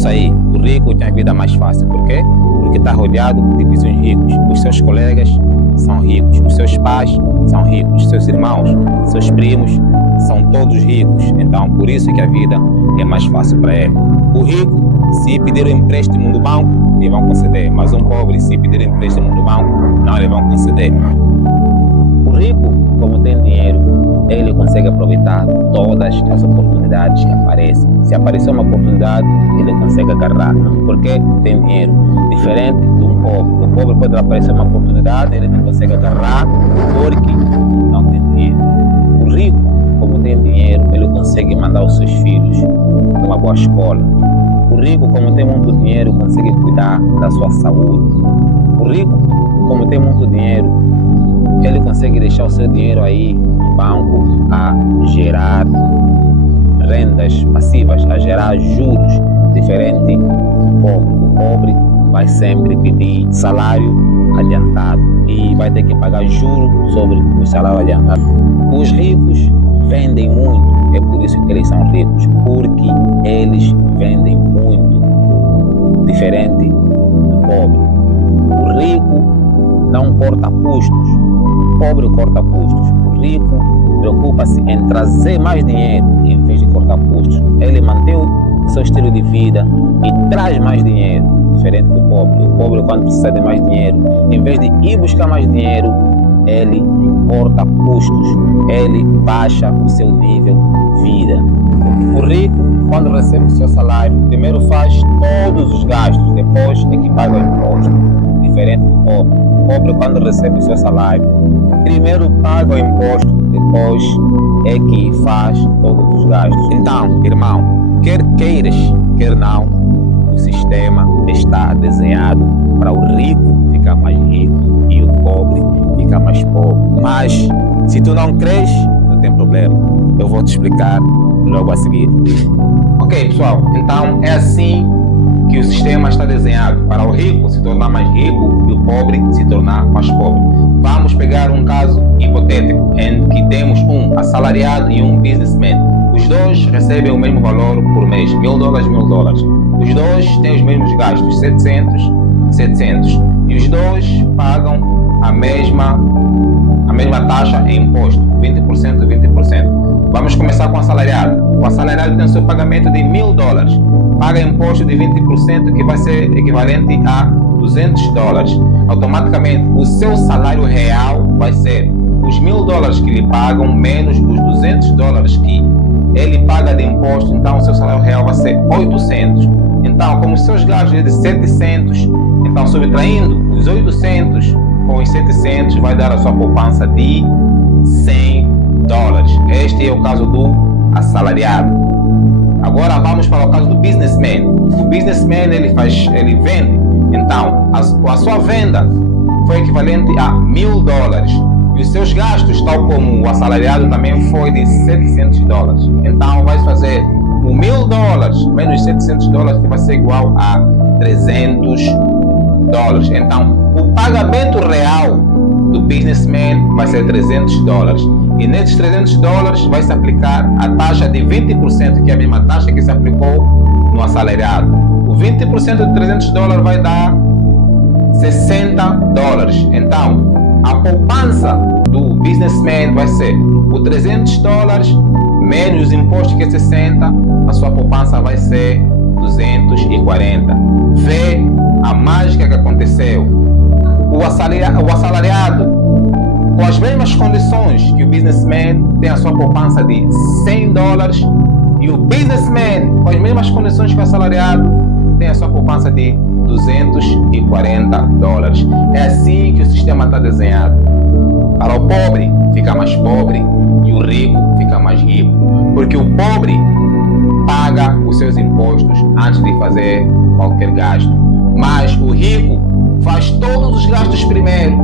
isso aí, o rico tem a vida mais fácil. Por quê? Porque está rodeado de vizinhos ricos. Os seus colegas são ricos, os seus pais são ricos, seus irmãos, seus primos são todos ricos. Então, por isso que a vida é mais fácil para ele. O rico, se pedir um empréstimo do banco, lhe vão conceder. Mas um pobre, se pedir um empréstimo do banco, não lhe vão conceder. O rico, como tem dinheiro, ele consegue aproveitar todas as oportunidades que aparecem. Se aparecer uma oportunidade, ele consegue agarrar, porque tem dinheiro. Diferente de um pobre. O pobre pode aparecer uma oportunidade, ele não consegue agarrar, porque não tem dinheiro. O rico, como tem dinheiro, ele consegue mandar os seus filhos numa boa escola. O rico, como tem muito dinheiro, consegue cuidar da sua saúde. O rico, como tem muito dinheiro, ele consegue deixar o seu dinheiro aí no banco a gerar rendas passivas, a gerar juros, diferente do pobre. O pobre vai sempre pedir salário adiantado e vai ter que pagar juros sobre o salário adiantado. Os ricos vendem muito, é por isso que eles são ricos, porque eles vendem muito, diferente do pobre. O rico não corta custos, o pobre corta custos. O rico preocupa-se em trazer mais dinheiro em vez de cortar custos. Ele mantém o seu estilo de vida e traz mais dinheiro, diferente do pobre. O pobre, quando precisa de mais dinheiro, em vez de ir buscar mais dinheiro, ele corta custos, ele baixa o seu nível de vida. O rico, quando recebe o seu salário, primeiro faz todos os gastos, depois é que paga o imposto, diferente do pobre. O pobre, quando recebe o seu salário, primeiro paga o imposto, depois é que faz todos os gastos. Então, irmão, quer queiras, quer não, o sistema está desenhado para o rico ficar mais rico e o pobre ficar mais pobre. Mas, se tu não crês, não tem problema. Eu vou te explicar logo a seguir. Ok, pessoal, então é assim que o sistema está desenhado para o rico se tornar mais rico e o pobre se tornar mais pobre. Vamos pegar um caso hipotético em que temos um assalariado e um businessman. Os dois recebem o mesmo valor por mês, $1.000, $1.000. Os dois têm os mesmos gastos, 700. E os dois pagam a mesma taxa em imposto, 20%, 20%. Vamos começar com o assalariado. O assalariado tem o seu pagamento de $1.000. Paga imposto de 20%, que vai ser equivalente a $200. Automaticamente, o seu salário real vai ser os $1.000 que lhe pagam menos os $200 que ele paga de imposto. Então, o seu salário real vai ser 800. Então, como os seus gastos é de 700, então subtraindo os 800 com os 700 vai dar a sua poupança de $100. Este é o caso do assalariado. Agora vamos para o caso do businessman. O businessman ele vende. Então a sua venda foi equivalente a $1.000 e os seus gastos, tal como o assalariado, também foi de $700. Então vai fazer o $1.000 menos $700, que vai ser igual a $300. Então o pagamento real do businessman vai ser $300. E nesses $300 vai se aplicar a taxa de 20%, que é a mesma taxa que se aplicou no assalariado. O 20% de $300 vai dar $60. Então, a poupança do businessman vai ser o $300 menos os impostos, que é 60, a sua poupança vai ser 240. Vê a mágica que aconteceu. O assalariado, com as mesmas condições que o businessman, tem a sua poupança de $100, e o businessman, com as mesmas condições que o assalariado, tem a sua poupança de $240. É assim que o sistema está desenhado. Para o pobre ficar mais pobre e o rico ficar mais rico, porque o pobre paga os seus impostos antes de fazer qualquer gasto, mas o rico faz todos os gastos primeiro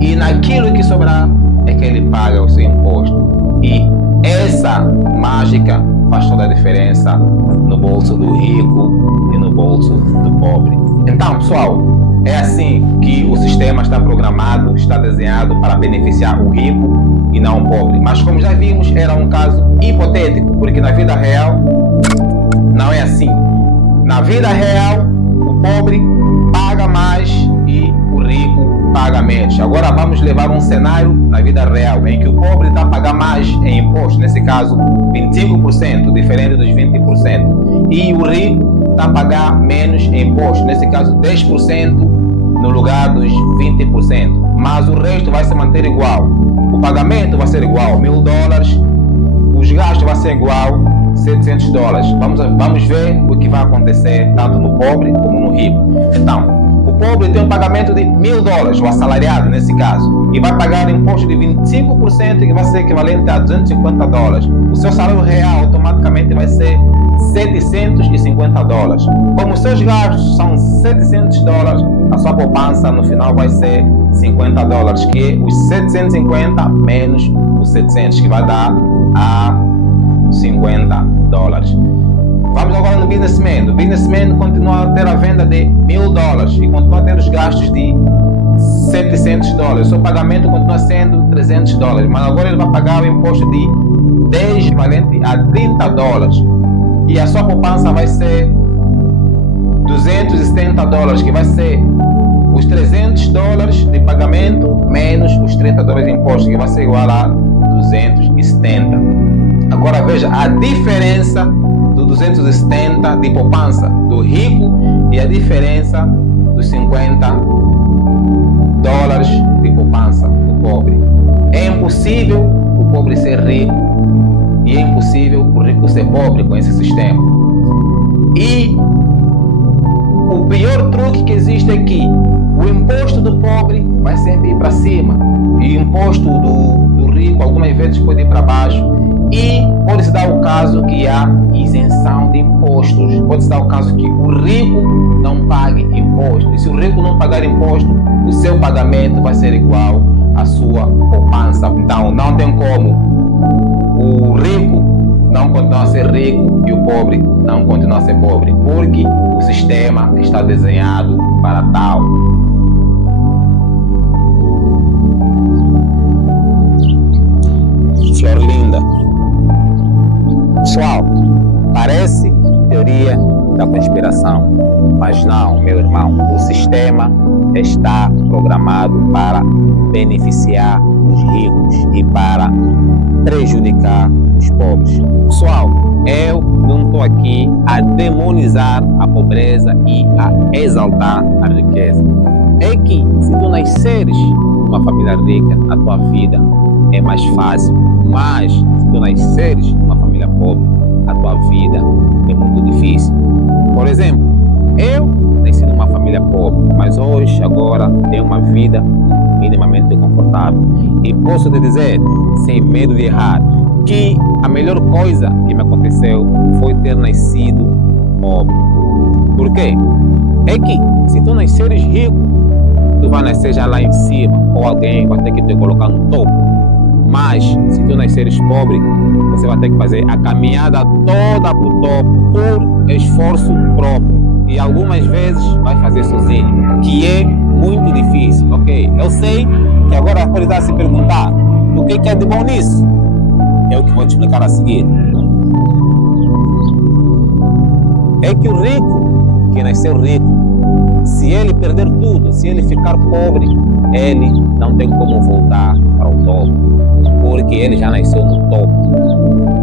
e naquilo que sobrar é que ele paga o seu imposto. E essa mágica faz toda a diferença no bolso do rico e no bolso do pobre. Então, pessoal, é assim que o sistema está programado, está desenhado para beneficiar o rico e não o pobre. Mas como já vimos, era um caso hipotético, porque na vida real não é assim. Na vida real, o pobre paga mais e o rico paga menos. Agora vamos levar um cenário na vida real, em que o pobre está a pagar mais em imposto, nesse caso 25%, diferente dos 20%. E o rico está a pagar menos em imposto, nesse caso 10% no lugar dos 20%. Mas o resto vai se manter igual. O pagamento vai ser igual, $1.000, os gastos vão ser igual, $700. Vamos ver o que vai acontecer tanto no pobre como no rico. Então, o pobre tem um pagamento de $1.000, o assalariado nesse caso, e vai pagar imposto de 25%, que vai ser equivalente a $250. O seu salário real automaticamente vai ser $750. Como os seus gastos são $700, a sua poupança no final vai ser $50, que é os 750 menos os 700, que vai dar a $50. Vamos agora no businessman. O businessman continua a ter a venda de $1.000 e continua a ter os gastos de $700. O seu pagamento continua sendo $300, mas agora ele vai pagar o imposto de 10 equivalente a $30. E a sua poupança vai ser $270, que vai ser os $300 de pagamento menos os $30 de imposto, que vai ser igual a 270. Agora veja a diferença do 270 de poupança do rico e a diferença dos $50 de poupança do pobre. É impossível o pobre ser rico e é impossível o rico ser pobre com esse sistema. E o pior truque que existe é que o imposto do pobre vai sempre ir para cima e o imposto do rico algumas vezes pode ir para baixo. E pode-se dar o caso que há isenção de impostos. Pode-se dar o caso que o rico não pague imposto. E se o rico não pagar imposto, o seu pagamento vai ser igual à sua poupança. Então não tem como o rico não continuar a ser rico e o pobre não continuar a ser pobre, porque o sistema está desenhado para tal. Flor linda. Pessoal, parece teoria da conspiração, mas não, meu irmão. O sistema está programado para beneficiar os ricos e para prejudicar os pobres. Pessoal, eu não estou aqui a demonizar a pobreza e a exaltar a riqueza. É que se tu nasceres numa família rica, a tua vida é mais fácil. Mas se tu nasceres numa família pobre, a tua vida é muito difícil. Por exemplo, eu nasci numa família pobre, mas hoje, agora, tenho uma vida minimamente confortável. E posso te dizer, sem medo de errar, que a melhor coisa que me aconteceu foi ter nascido pobre. Por quê? É que se tu nasceres rico, tu vai nascer já lá em cima, ou alguém vai ter que te colocar no topo. Mas se tu nasceres pobre, você vai ter que fazer a caminhada toda para o topo por esforço próprio. E algumas vezes vai fazer sozinho, que é muito difícil, ok? Eu sei que agora pode estar a se perguntar o que é de bom nisso. É o que vou te explicar a seguir. É que o rico, que nasceu rico, se ele perder tudo, se ele ficar pobre, ele não tem como voltar para o topo, porque ele já nasceu no topo.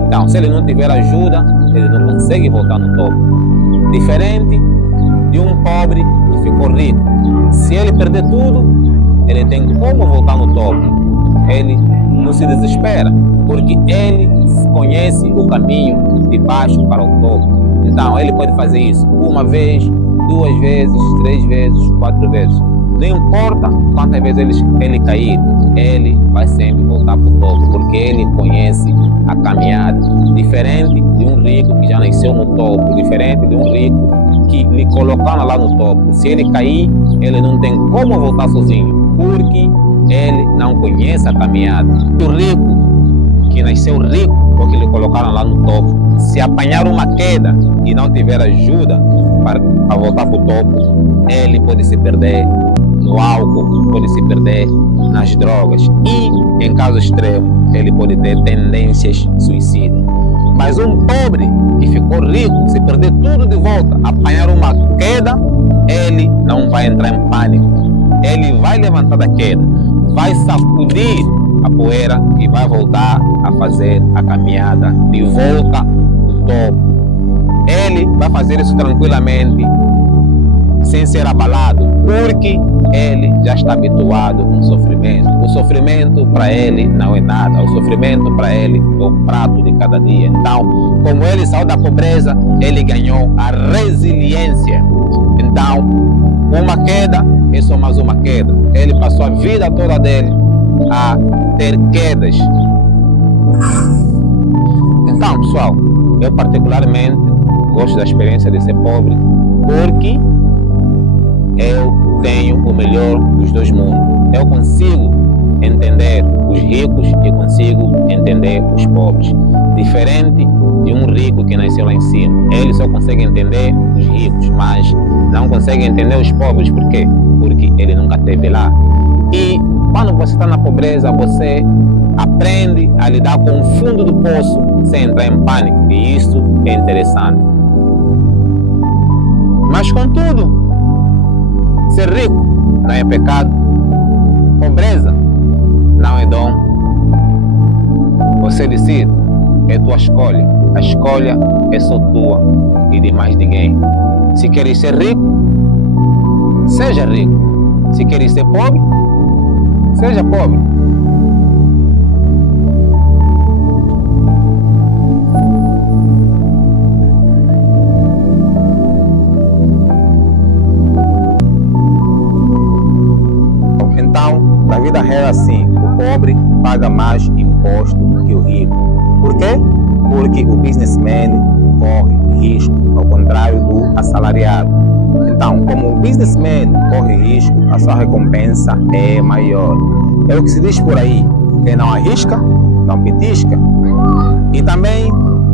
Então, se ele não tiver ajuda, ele não consegue voltar no topo. Diferente de um pobre que ficou rico. Se ele perder tudo, ele tem como voltar no topo. Ele não se desespera, porque ele conhece o caminho de baixo para o topo. Então, ele pode fazer isso uma vez, 2 vezes, 3 vezes, 4 vezes. Não importa quantas vezes ele cair, ele vai sempre voltar para o topo, porque ele conhece a caminhada. Diferente de um rico que já nasceu no topo, diferente de um rico que lhe colocaram lá no topo. Se ele cair, ele não tem como voltar sozinho, porque ele não conhece a caminhada. O rico que nasceu rico, porque lhe colocaram lá no topo, se apanhar uma queda e não tiver ajuda para voltar para o topo, ele pode se perder no álcool, pode se perder nas drogas e, em caso extremo, ele pode ter tendências suicidas. Mas um pobre que ficou rico, se perder tudo de volta, apanhar uma queda, ele não vai entrar em pânico. Ele vai levantar da queda, vai sacudir a poeira e vai voltar a fazer a caminhada de volta ao topo. Ele vai fazer isso tranquilamente, sem ser abalado, porque ele já está habituado com o sofrimento. O sofrimento para ele não é nada, o sofrimento para ele é o prato de cada dia. Então, como ele saiu da pobreza, ele ganhou a resiliência. Então, uma queda é só mais uma queda. Ele passou a vida toda dele a ter quedas. Então, pessoal, eu particularmente gosto da experiência de ser pobre, porque eu tenho o melhor dos dois mundos. Eu consigo entender os ricos e consigo entender os pobres. Diferente de um rico que nasceu lá em cima. Ele só consegue entender os ricos, mas não consegue entender os pobres. Por quê? Porque ele nunca esteve lá. E quando você está na pobreza, você aprende a lidar com o fundo do poço sem entrar em pânico. E isso é interessante. Mas contudo, ser rico não é pecado. Pobreza não é dom. Você decide, é tua escolha. A escolha é só tua e de mais ninguém. Se queres ser rico, seja rico. Se queres ser pobre, seja pobre. Então, na vida real é assim, o pobre paga mais imposto que o rico. Por quê? Porque o businessman corre risco, ao contrário do assalariado. Então, como o businessman corre risco, a sua recompensa é maior. É o que se diz por aí, quem não arrisca, não petisca. E também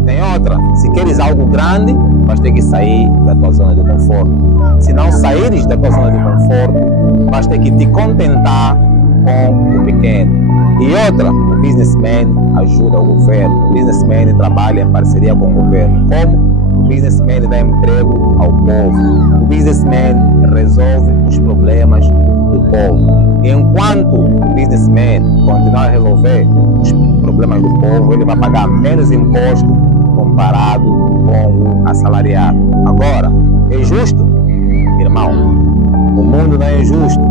tem outra, se queres algo grande, vais ter que sair da tua zona de conforto. Se não saíres da tua zona de conforto, vais ter que te contentar com o pequeno. E outra, o businessman ajuda o governo. O businessman trabalha em parceria com o governo. Como? O businessman dá emprego ao povo. O businessman resolve os problemas do povo. E enquanto o businessman continuar a resolver os problemas do povo, ele vai pagar menos imposto comparado com o assalariado. Agora, é justo? Irmão, o mundo não é justo.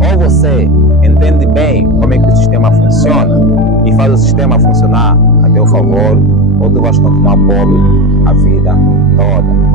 Ou você entende bem como é que o sistema funciona e faz o sistema funcionar a teu favor, ou tu vais continuar pobre a vida toda.